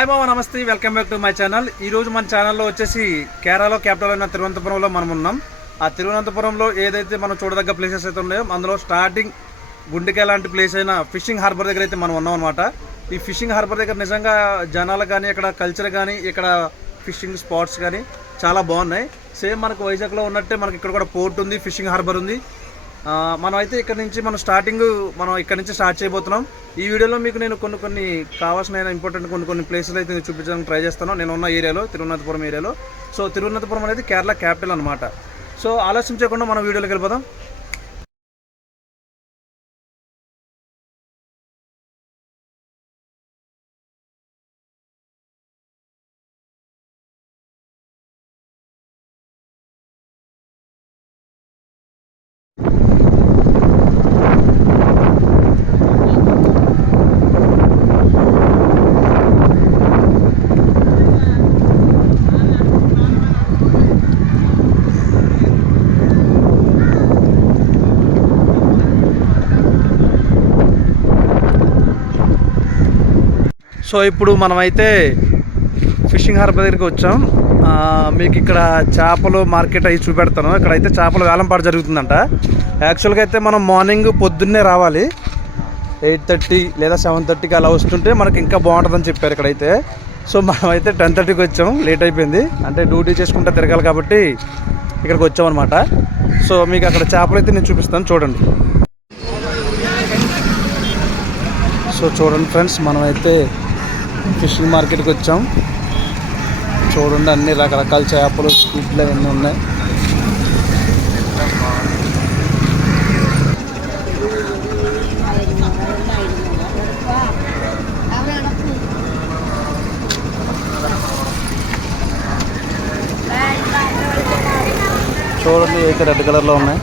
Hi మామ, నమస్తే, welcome back to my channel. ఈరోజు మన ఛానల్లో వచ్చేసి కేరళలో క్యాపిటల్ అయిన తిరువనంతపురంలో మనం ఉన్నాం. ఆ తిరువనంతపురంలో ఏదైతే మనం చూడదగ్గ ప్లేసెస్ అయితే ఉన్నాయో అందులో స్టార్టింగ్ గుండెకాయ లాంటి ప్లేస్ అయిన ఫిషింగ్ హార్బర్ దగ్గర అయితే మనం ఉన్నాం అనమాట. ఈ ఫిషింగ్ హార్బర్ దగ్గర నిజంగా జనాలు కానీ ఇక్కడ కల్చర్ కానీ ఇక్కడ ఫిషింగ్ స్పాట్స్ కానీ చాలా బాగున్నాయి. సేమ్ మనకు వైజాగ్లో ఉన్నట్టే మనకి ఇక్కడ కూడా పోర్ట్ ఉంది, ఫిషింగ్ హార్బర్ ఉంది. మనం అయితే ఇక్కడ నుంచి మనం ఇక్కడ నుంచి స్టార్ట్ చేయబోతున్నాం. ఈ వీడియోలో మీకు నేను కొన్ని కావాల్సిన ఇంపార్టెంట్ కొన్ని ప్లేసెస్ అయితే చూపించడానికి ట్రై చేస్తాను. నేను ఉన్న ఏరియాలో తిరువనంతపురం ఏరియాలో. సో తిరువనంతపురం అనేది కేరళ క్యాపిటల్ అనమాట. సో ఆలస్యం చేయకుండా మనం వీడియోలోకి వెళ్ళిపోదాం. సో ఇప్పుడు మనమైతే ఫిషింగ్ హార్బర్ దగ్గరికి వచ్చాం. మీకు ఇక్కడ చేపలు మార్కెట్ అవి చూపెడతాను. ఇక్కడైతే చేపల వేలంపాట జరుగుతుందంట. యాక్చువల్గా అయితే మనం మార్నింగ్ పొద్దున్నే రావాలి, 8:30 లేదా 7:30కి అలా వస్తుంటే మనకి ఇంకా బాగుంటుందని చెప్పారు ఇక్కడైతే. సో మనమైతే 10:30కి వచ్చాం, లేట్ అయిపోయింది. అంటే డ్యూటీ చేసుకుంటూ తిరగాలి కాబట్టి ఇక్కడికి వచ్చామన్నమాట. సో మీకు అక్కడ చేపలు అయితే నేను చూపిస్తాను, చూడండి. సో చూడండి ఫ్రెండ్స్, మనమైతే ఫిషింగ్ మార్కెట్కి వచ్చాం. చూడండి, అన్ని రకరకాల చేపలు, స్క్విడ్లు అవన్నీ ఉన్నాయి. చూడండి, అయితే రెడ్ కలర్లో ఉన్నాయి.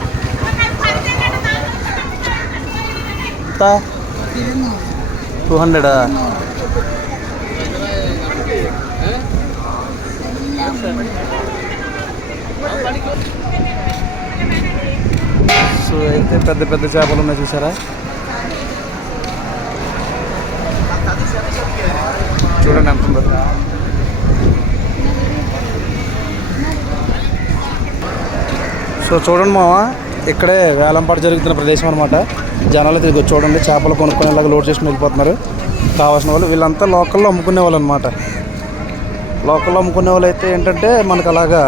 200. సో అయితే పెద్ద పెద్ద చేపలు ఉన్నాయి, చూసారా? చూడండి ఎంత ఉందో. సో చూడండి మామ, ఇక్కడే వేలంపాట జరుగుతున్న ప్రదేశం అనమాట. జనాలు తిరిగి చూడండి, చేపలు కొనుక్కునేలాగా లోడ్ చేసుకుని వెళ్ళిపోతున్నారు కావాల్సిన వాళ్ళు. వీళ్ళంతా లోకల్లో అమ్ముకునే వాళ్ళు అనమాట. లోకల్లో అమ్ముకునే వాళ్ళు అయితే ఏంటంటే మనకు అలాగా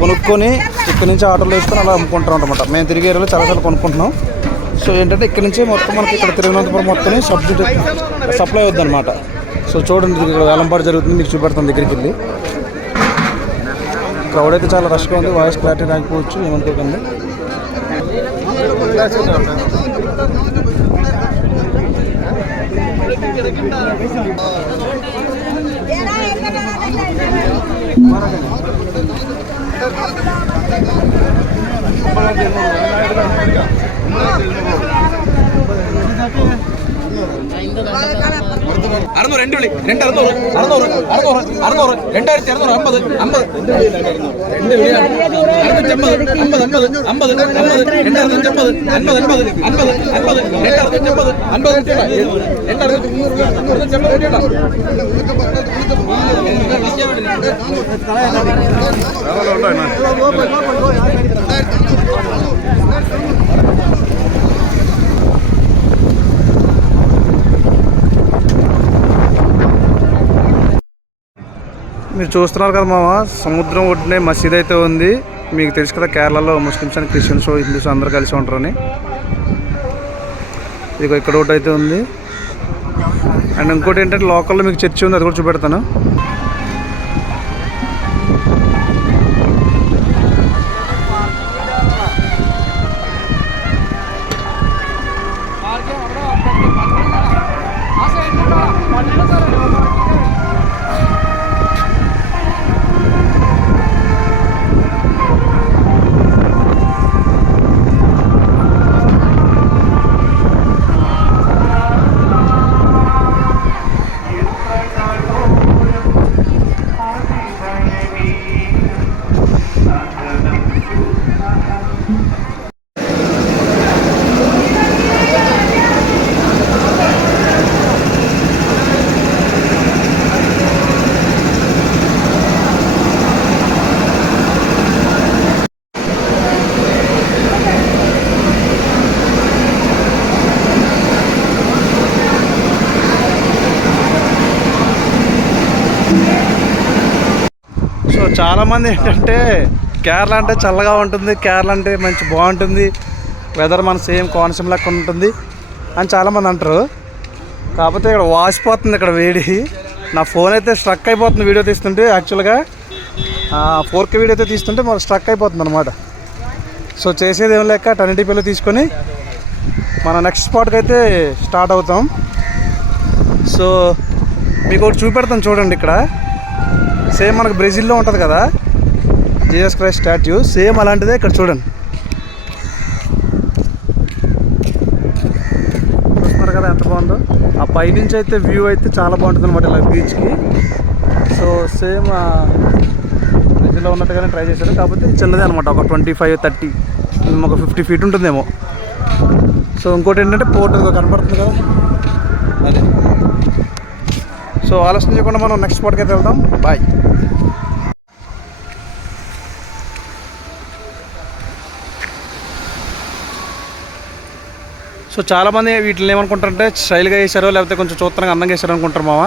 కొనుక్కొని ఇక్కడి నుంచి ఆటోలో వేసుకొని అలా అమ్ముకుంటాం అనమాట. మేము తిరిగే ఏరియాలో చాలాసార్లు కొనుక్కుంటున్నాం. సో ఏంటంటే ఇక్కడ నుంచి మొత్తం మనకి ఇక్కడ తిరువనంతపురం మొత్తం సప్లై అవుద్ది అనమాట. సో చూడండి, ఇక్కడ వేలంపాట జరుగుతుంది, మీకు చూపెడతాం దగ్గరికి వెళ్ళి. క్రౌడ్ అయితే చాలా రష్గా ఉంది, వాయిస్ క్లారిటీ రాకపోవచ్చు, ఏమనుకోకండి. അറുന്നൂറ് രണ്ട് വിളി 2 അറുന്നൂറ് 2250 50 രണ്ട് വിളിയാണ് 650 50 50 2250 50 50 50 మీరు చూస్తున్నారు కదా మామ, సముద్రం ఒడ్డునే మసీద్ అయితే ఉంది. మీకు తెలుసు కదా, కేరళలో ముస్లిమ్స్ అండ్ క్రిస్టియన్స్, హిందూస్ అందరూ కలిసి ఉంటారని. ఇది ఇక్కడ ఒకటి అయితే ఉంది. అండ్ ఇంకోటి ఏంటంటే లోకల్లో మీకు చర్చి ఉంది, అది కూడా చూపెడతాను. చాలామంది ఏంటంటే కేరళ అంటే చల్లగా ఉంటుంది, కేరళ అంటే మంచి బాగుంటుంది, వెదర్ మన సేమ్ కోనసీమ లెక్క ఉంటుంది అని చాలామంది అంటారు. కాకపోతే ఇక్కడ వాసిపోతుంది ఇక్కడ వేడి. నా ఫోన్ అయితే స్ట్రక్ అయిపోతుంది వీడియో తీస్తుంటే. యాక్చువల్గా 4K వీడియో అయితే తీస్తుంటే మరి స్ట్రక్ అయిపోతుంది అనమాట. సో చేసేది ఏం లేక 1080pలో తీసుకొని మన నెక్స్ట్ స్పాట్కి అయితే స్టార్ట్ అవుతాం. సో మీకు ఒకటి చూపెడతాను చూడండి. ఇక్కడ సేమ్ మనకు బ్రెజిల్లో ఉంటుంది కదా జీసస్ క్రైస్ట్ స్టాట్యూ, సేమ్ అలాంటిదే ఇక్కడ చూడండి. చూస్తున్నారు కదా ఎంత బాగుందో. ఆ పైనుంచి అయితే వ్యూ అయితే చాలా బాగుంటుంది అనమాట ఇలా బీచ్కి. సో సేమ్ బ్రెజిల్లో ఉన్నట్టుగానే ట్రై చేశారు, కాకపోతే చిన్నదే అనమాట. ఒక 25-30 ఒక 50 feet ఉంటుందేమో. సో ఇంకోటి ఏంటంటే పోర్ట్ కనపడుతుంది కదా అదే. సో ఆలస్యం చేయకుండా మనం నెక్స్ట్ స్పాట్కి అయితే వెళ్దాం. బాయ్. సో చాలామంది వీటిని ఏమనుకుంటారంటే స్టైల్గా వేసారో లేకపోతే కొంచెం చూత్తనంగా అందంగా వేసారో అనుకుంటారు మామ.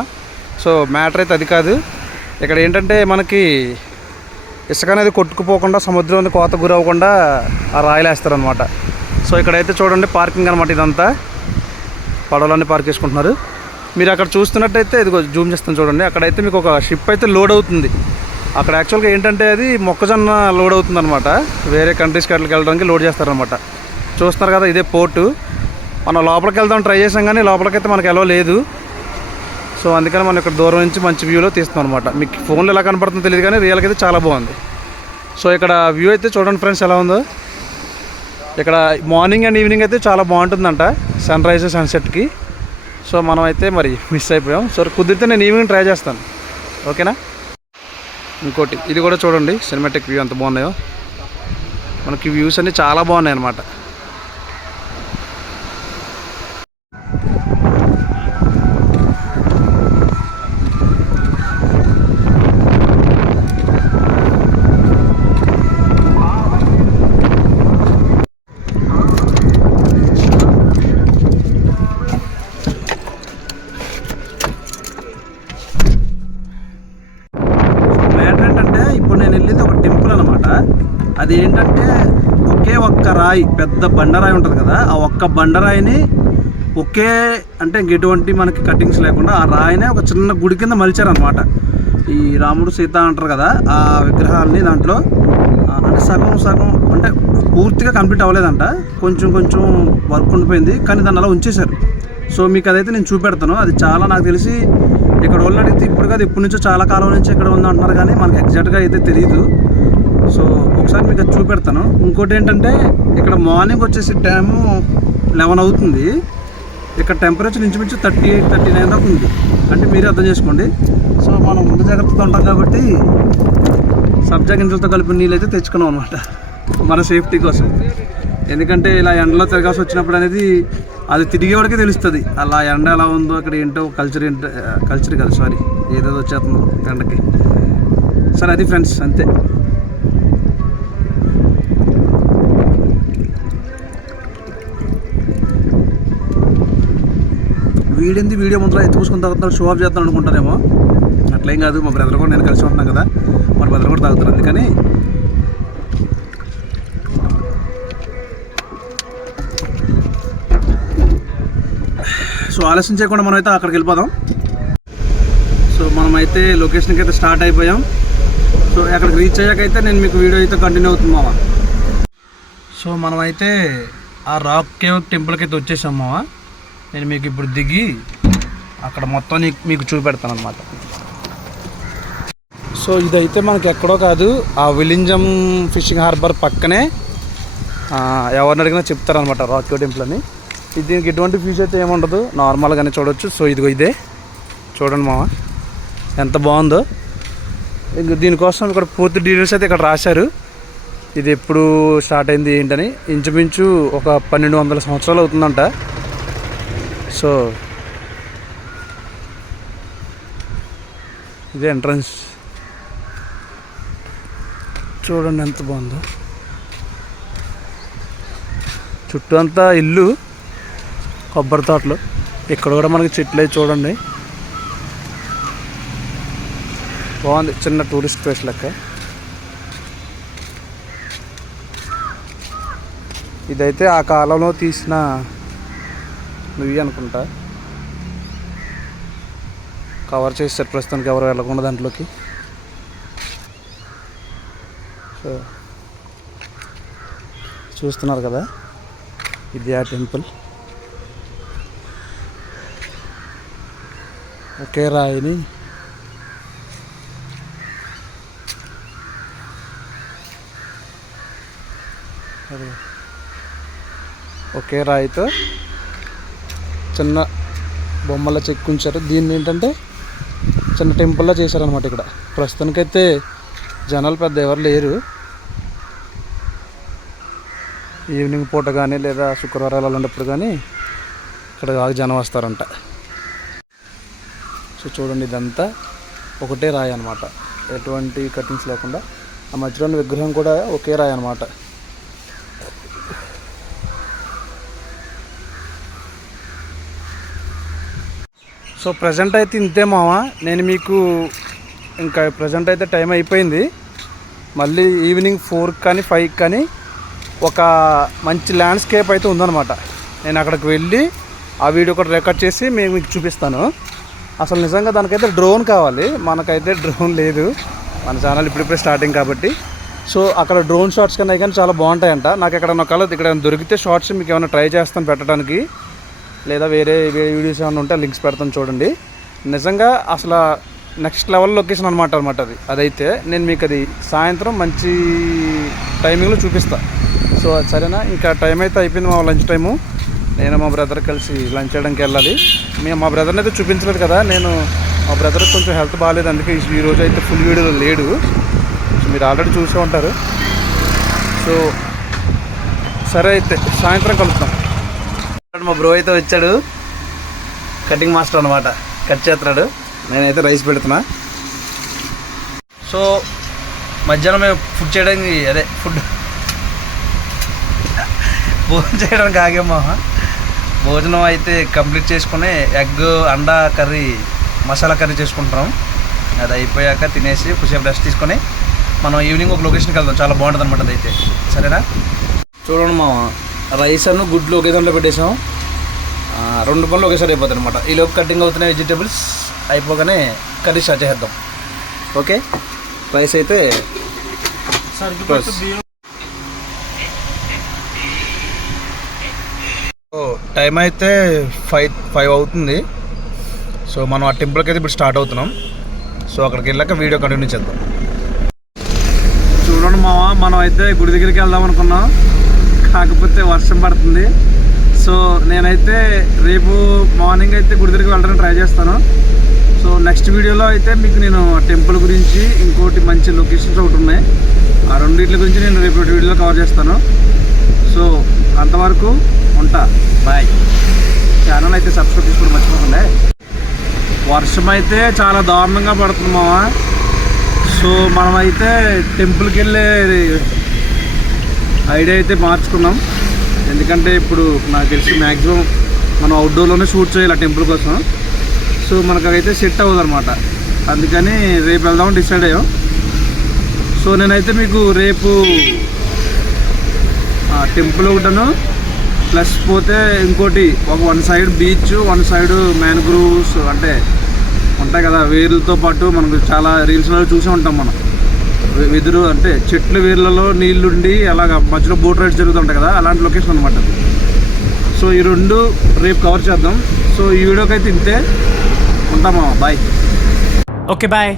సో మ్యాటర్ అయితే అది కాదు. ఇక్కడ ఏంటంటే మనకి ఇసుక అనేది కొట్టుకుపోకుండా సముద్రం కోత గురవ్వకుండా ఆ రాయిలు వేస్తారనమాట. సో ఇక్కడైతే చూడండి పార్కింగ్ అనమాట. ఇదంతా పడవలన్నీ పార్క్ చేసుకుంటున్నారు. మీరు అక్కడ చూస్తున్నట్టయితే ఇదిగో జూమ్ చేస్తాను చూడండి. అక్కడైతే మీకు ఒక షిప్ అయితే లోడ్ అవుతుంది. అక్కడ యాక్చువల్గా ఏంటంటే అది మొక్కజొన్న లోడ్ అవుతుంది అనమాట. వేరే కంట్రీస్కి అట్లకి వెళ్ళడానికి లోడ్ చేస్తారనమాట. చూస్తున్నారు కదా ఇదే పోర్టు. మనం లోపలికి వెళ్దాం ట్రై చేసాం కానీ లోపలికైతే మనకు ఎలా లేదు. సో అందుకని మనం ఇక్కడ దూరం నుంచి మంచి వ్యూలో తీస్తాం అనమాట. మీకు ఫోన్లో ఎలా కనపడుతుందో తెలియదు కానీ రియల్గా అయితే చాలా బాగుంది. సో ఇక్కడ వ్యూ అయితే చూడండి ఫ్రెండ్స్ ఎలా ఉందో. ఇక్కడ మార్నింగ్ అండ్ ఈవినింగ్ అయితే చాలా బాగుంటుందంట సన్ రైజ్ సన్సెట్కి. సో మనం అయితే మరి మిస్ అయిపోయాం. సో కుదిరితే నేను ఈవినింగ్ ట్రై చేస్తాను, ఓకేనా. ఇంకోటి ఇది కూడా చూడండి సినిమాటిక్ వ్యూ ఎంత బాగున్నాయో. మనకి వ్యూస్ అన్నీ చాలా బాగున్నాయి అన్నమాట. అది ఏంటంటే ఒకే ఒక్క రాయి, పెద్ద బండరాయి ఉంటుంది కదా, ఆ ఒక్క బండరాయిని ఒకే అంటే ఎటువంటి మనకి కటింగ్స్ లేకుండా ఆ రాయినే ఒక చిన్న గుడి కింద మలిచారనమాట. ఈ రాముడు సీత అంటారు కదా ఆ విగ్రహాలని దాంట్లో అంటే సగం సగం అంటే పూర్తిగా కంప్లీట్ అవ్వలేదంట, కొంచెం కొంచెం వర్క్ ఉండిపోయింది కానీ దాన్ని అలా ఉంచేశారు. సో మీకు అదైతే నేను చూపెడతాను. అది చాలా నాకు తెలిసి ఇక్కడ వాళ్ళు అడిగితే ఇప్పుడు కాదు ఎప్పటి నుంచో చాలా కాలం నుంచి ఇక్కడ ఉంది అంటున్నారు కానీ మనకి ఎగ్జాక్ట్గా అయితే తెలియదు. సో ఒకసారి మీకు అది చూపెడతాను. ఇంకోటి ఏంటంటే ఇక్కడ మార్నింగ్ వచ్చేసి టైము 11 అవుతుంది. ఇక్కడ టెంపరేచర్ ఇంచుమించు 38-39 దాకా ఉంది. అంటే మీరే అర్థం చేసుకోండి. సో మనం ముందు జాగ్రత్తగా ఉంటాం కాబట్టి సబ్జా గింజలతో కలిపిన నీళ్ళు అయితే తెచ్చుకున్నాం అనమాట మన సేఫ్టీ కోసం. ఎందుకంటే ఇలా ఎండలో తిరగాల్సి వచ్చినప్పుడు అనేది అది తిరిగేవాడికే తెలుస్తుంది అలా ఎండ ఎలా ఉందో అక్కడ ఏంటో కల్చర్ ఏంటో, కల్చర్ కదా సారీ ఏదేదో వచ్చేస్తుందో ఎండకి. సరే అది ఫ్రెండ్స్ అంతే. వీడియో ముందర ఎత్తుకుని తాగుతున్నారు, షో ఆఫ్ చేస్తాను అనుకుంటారేమో. అట్లేం కాదు, మా బ్రదర్ కూడా నేను కలిసి ఉంటున్నాను కదా, మా బ్రదర్ కూడా తాగుతారు అందుకని. సో ఆలస్యం చేయకుండా మనం అయితే అక్కడికి వెళ్ళిపోదాం. సో మనమైతే లొకేషన్కి అయితే స్టార్ట్ అయిపోయాం. సో అక్కడికి రీచ్ అయ్యాకైతే నేను మీకు వీడియో అయితే కంటిన్యూ అవుతుంది మావా. సో మనమైతే ఆ రాక్ కేవ్ టెంపుల్కి అయితే వచ్చేసాం మావా. నేను మీకు ఇప్పుడు దిగి అక్కడ మొత్తం మీకు చూపెడతాను అనమాట. సో ఇదైతే మనకి ఎక్కడో కాదు, ఆ విలింజం ఫిషింగ్ హార్బర్ పక్కనే. ఎవరిని అడిగినా చెప్తారనమాట రాక్ కేవ్ టెంపుల్ అని. దీనికి ఎటువంటి ఫీజు అయితే ఏముండదు, నార్మల్గానే చూడవచ్చు. సో ఇదిగో ఇదే చూడండి మామ ఎంత బాగుందో. దీనికోసం ఇక్కడ పూర్తి డీటెయిల్స్ అయితే ఇక్కడ రాశారు. ఇది ఎప్పుడు స్టార్ట్ అయింది ఏంటని. ఇంచుమించు ఒక 1200 సంవత్సరాలు అవుతుందంట. సో ఇదే ఎంట్రన్స్ చూడండి ఎంత బాగుందో. చుట్టూ అంతా ఇల్లు, కొబ్బరి తోటలు. ఇక్కడ కూడా మనకి చెట్లు అయితే చూడండి, బాగుంది. చిన్న టూరిస్ట్ ప్లేస్ లెక్క. ఇదైతే ఆ కాలంలో తీసిన మూవీ అనుకుంటా. కవర్ చేస్తారు ప్రస్తుతానికి, ఎవరు వెళ్ళకుండా దాంట్లోకి. సో చూస్తున్నారు కదా, ఇది ఆ టెంపుల్. ఒకే రాయిని ఒకే రాయితో చిన్న బొమ్మల చెక్కుంచారు. దీన్ని ఏంటంటే చిన్న టెంపుల్లా చేశారనమాట. ఇక్కడ ప్రస్తుతానికైతే జనాలు పెద్ద ఎవరు లేరు. ఈవినింగ్ పూట కానీ లేదా శుక్రవారాలు అలాంటప్పుడు కానీ ఇక్కడ బాగా జనం వస్తారంట. సో చూడండి, ఇదంతా ఒకటే రాయి అనమాట, ఎటువంటి కటింగ్స్ లేకుండా. ఆ మధ్యలోని విగ్రహం కూడా ఒకే రాయి అనమాట. సో ప్రజెంట్ అయితే ఇంతే మావా. నేను మీకు ఇంకా ప్రజెంట్ అయితే టైం అయిపోయింది. మళ్ళీ ఈవినింగ్ 4 కానీ 5 కానీ ఒక మంచి ల్యాండ్స్కేప్ అయితే ఉందన్నమాట. నేను అక్కడికి వెళ్ళి ఆ వీడియో కూడా రికార్డ్ చేసి మీకు చూపిస్తాను. అసలు నిజంగా దానికైతే డ్రోన్ కావాలి, మనకైతే డ్రోన్ లేదు. మన ఛానల్ ఇప్పుడిప్పుడే స్టార్టింగ్ కాబట్టి. సో అక్కడ డ్రోన్ షాట్స్ కన్నా కానీ చాలా బాగుంటాయంట. నాకు ఎక్కడన్నా ఇక్కడ దొరికితే షార్ట్స్ మీకు ఏమైనా ట్రై చేస్తాను పెట్టడానికి, లేదా వేరే వీడియోస్ ఏమైనా ఉంటే లింక్స్ పెడతాను చూడండి. నిజంగా అసలు నెక్స్ట్ లెవెల్ లొకేషన్ అనమాట అదైతే నేను మీకు అది సాయంత్రం మంచి టైమింగ్లో చూపిస్తాను. సో సరేనా, ఇంకా టైం అయితే అయిపోయింది మా లంచ్ టైము. నేను మా బ్రదర్ కలిసి లంచ్ చేయడానికి వెళ్ళాలి. మేము మా బ్రదర్ని అయితే చూపించలేదు కదా, నేను మా బ్రదర్కి కొంచెం హెల్త్ బాగాలేదు, అందుకే ఈరోజు అయితే ఫుల్ వీడియోలో లేడు. మీరు ఆల్రెడీ చూసే ఉంటారు. సో సరే అయితే సాయంత్రం కలుద్దాం. మా బ్రో అయితే వచ్చాడు, కటింగ్ మాస్టర్ అనమాట, కట్ చేస్తున్నాడు. నేనైతే రైస్ పెడుతున్నా. సో మధ్యాహ్నం మేము ఫుడ్ చేయడానికి భోజనం చేయడానికి ఆగామా. భోజనం అయితే కంప్లీట్ చేసుకుని ఎగ్ అండా కర్రీ మసాలా కర్రీ చేసుకుంటున్నాం. అది అయిపోయాక తినేసి కొద్దిసేపు రెస్ట్ తీసుకొని మనం ఈవినింగ్ ఒక లొకేషన్కి వెళ్దాం. చాలా బాగుంటుంది అనమాట అదైతే. సరేనా, చూడండి మా రైస్ అను గుడ్లు ఒకే దాంట్లో పెట్టేసాం. 2 పనులు ఒకేసారి అయిపోతాయి అనమాట. ఈలోపు కటింగ్ అవుతున్నాయి వెజిటేబుల్స్, అయిపోగానే కర్రీ స్టార్ట్ చేద్దాం. ఓకే, రైస్ అయితే టైం అయితే 5 అవుతుంది. సో మనం ఆ టెంపుల్కి అయితే ఇప్పుడు స్టార్ట్ అవుతున్నాం. సో అక్కడికి వెళ్ళాక వీడియో కంటిన్యూ చేద్దాం. చూడండి మావా, మనం అయితే గుడి దగ్గరికి వెళ్దాం అనుకున్నాం, కాకపోతే వర్షం పడుతుంది. సో నేనైతే రేపు మార్నింగ్ అయితే గుడి దగ్గరికి వెళ్ళడానికి ట్రై చేస్తాను. సో నెక్స్ట్ వీడియోలో అయితే మీకు నేను టెంపుల్ గురించి, ఇంకోటి మంచి లొకేషన్స్ ఒకటి ఉన్నాయి, ఆ రెండింటి గురించి నేను రేపు వీడియోలో కవర్ చేస్తాను. సో అంతవరకు ఉంటా, బాయ్. ఛానల్ అయితే సబ్స్క్రైబ్ చేసుకోవడం మర్చిపోకుండా. వర్షం అయితే చాలా దారుణంగా పడుతుంది మావా. సో మనమైతే టెంపుల్కి వెళ్ళే ఐడియా అయితే మార్చుకున్నాం. ఎందుకంటే ఇప్పుడు నాకు తెలిసి మ్యాక్సిమం మనం అవుట్డోర్లోనే షూట్ చేయాలి ఆ టెంపుల్ కోసం. సో మనకైతే సెట్ అవ్వదు అనమాట, అందుకని రేపు వెళ్దామని డిసైడ్ అయ్యాం. సో నేనైతే మీకు రేపు టెంపుల్ ఒకటను ప్లస్ పోతే ఇంకోటి ఒక 1 సైడ్ బీచ్, 1 సైడ్ మ్యాన్గ్రూవ్స్ అంటే ఉంటాయి కదా, వేర్లతో పాటు మనకు చాలా రీల్స్లో చూసే ఉంటాం మనం. వెదురు అంటే చెట్ల వేర్లలో నీళ్ళుండి అలాగ మధ్యలో బోట్ రైడ్స్ జరుగుతుంటాయి కదా, అలాంటి లొకేషన్ అనమాట అది. సో ఈ 2 రేపు కవర్ చేద్దాం. సో ఈ వీడియోకి అయితే ఇంతే, ఉంటామా, బాయ్. Okay bye.